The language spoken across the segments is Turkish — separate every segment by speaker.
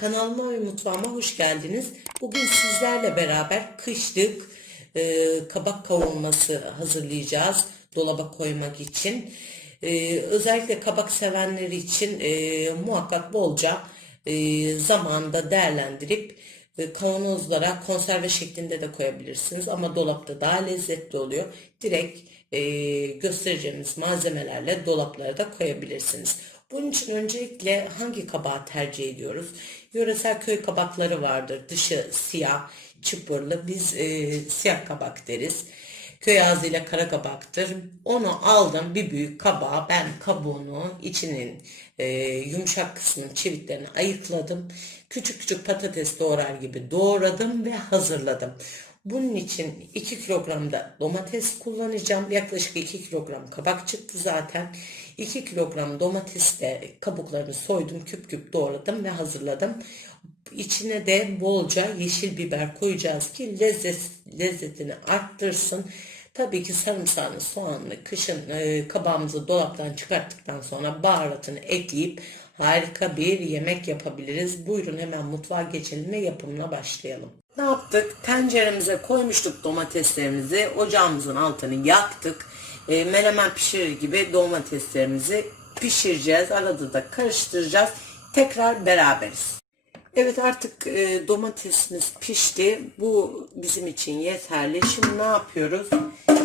Speaker 1: kanalıma ve mutfağıma hoş geldiniz. Bugün sizlerle beraber kışlık e, kabak kavurması hazırlayacağız dolaba koymak için. E, özellikle kabak sevenleri için e, muhakkak bolca e, zamanda değerlendirip kavanozlara konserve şeklinde de koyabilirsiniz ama dolapta daha lezzetli oluyor. Direkt e, göstereceğimiz malzemelerle dolaplara da koyabilirsiniz. Bunun için öncelikle hangi kabağı tercih ediyoruz? Yöresel köy kabakları vardır. Dışı siyah, çıpırlı. Biz e, siyah kabak deriz. Köy ağzıyla kara kabaktır. Onu aldım bir büyük kabağa. Ben kabuğunu, içinin e, yumuşak kısmının çivitlerini ayıkladım. Küçük küçük patates doğrar gibi doğradım ve hazırladım. Bunun için 2 kilogram da domates kullanacağım. Yaklaşık 2 kilogram kabak çıktı zaten. 2 kilogram domatesle kabuklarını soydum, küp küp doğradım ve hazırladım. İçine de bolca yeşil biber koyacağız ki lezzet, lezzetini arttırsın. Tabii ki sarımsağını, soğanlı, kışın e, kabağımızı dolaptan çıkarttıktan sonra baharatını ekleyip harika bir yemek yapabiliriz. Buyurun hemen mutfağa geçelim ve yapımına başlayalım. Ne yaptık? Tenceremize koymuştuk domateslerimizi. Ocağımızın altını yaktık. E, menemen pişirir gibi domateslerimizi pişireceğiz. Arada da karıştıracağız. Tekrar beraberiz. Evet artık e, domatesimiz pişti. Bu bizim için yeterli. Şimdi ne yapıyoruz?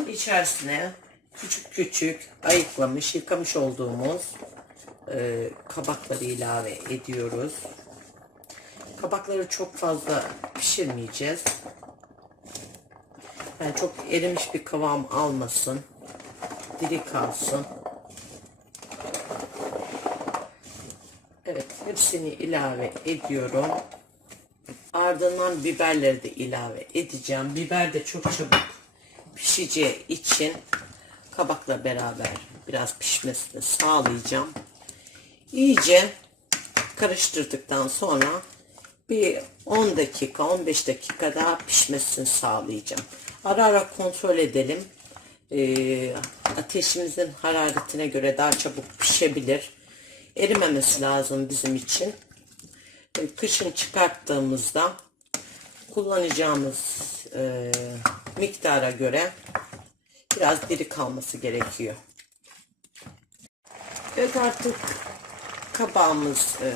Speaker 1: İçerisine küçük küçük ayıklamış, yıkamış olduğumuz e, kabakları ilave ediyoruz. Kabakları çok fazla pişirmeyeceğiz. Yani çok erimiş bir kıvam almasın. Diri kalsın. Evet hepsini ilave ediyorum. Ardından biberleri de ilave edeceğim. Biber de çok çabuk pişeceği için kabakla beraber biraz pişmesini sağlayacağım. İyice karıştırdıktan sonra bir 10 dakika 15 dakika daha pişmesini sağlayacağım. Ara ara kontrol edelim. Ee, ateşimizin hararetine göre daha çabuk pişebilir. Erimemesi lazım bizim için. Ee, kışın çıkarttığımızda kullanacağımız e, miktara göre biraz diri kalması gerekiyor. Evet artık kabağımız e,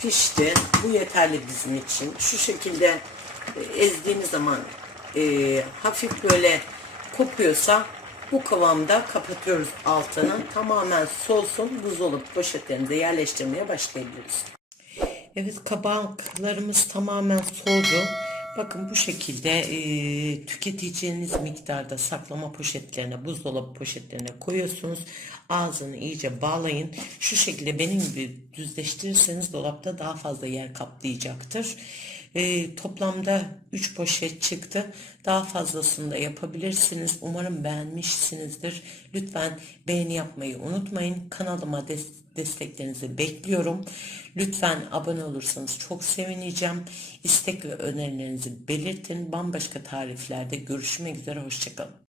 Speaker 1: pişti. Bu yeterli bizim için. Şu şekilde e, ezdiğiniz zaman e, hafif böyle kopuyorsa bu kıvamda kapatıyoruz altını. Tamamen soğusun. Buzdolabı poşetlerimize yerleştirmeye başlayabiliriz. Evet kabaklarımız tamamen soğudu. Bakın bu şekilde e, tüketeceğiniz miktarda saklama poşetlerine, buzdolabı poşetlerine koyuyorsunuz. Ağzını iyice bağlayın. Şu şekilde benim gibi düzleştirirseniz dolapta daha fazla yer kaplayacaktır. E, toplamda 3 poşet çıktı. Daha fazlasını da yapabilirsiniz. Umarım beğenmişsinizdir. Lütfen beğeni yapmayı unutmayın. Kanalıma des desteklerinizi bekliyorum. Lütfen abone olursanız çok sevineceğim. İstek ve önerilerinizi belirtin. Bambaşka tariflerde görüşmek üzere. Hoşçakalın.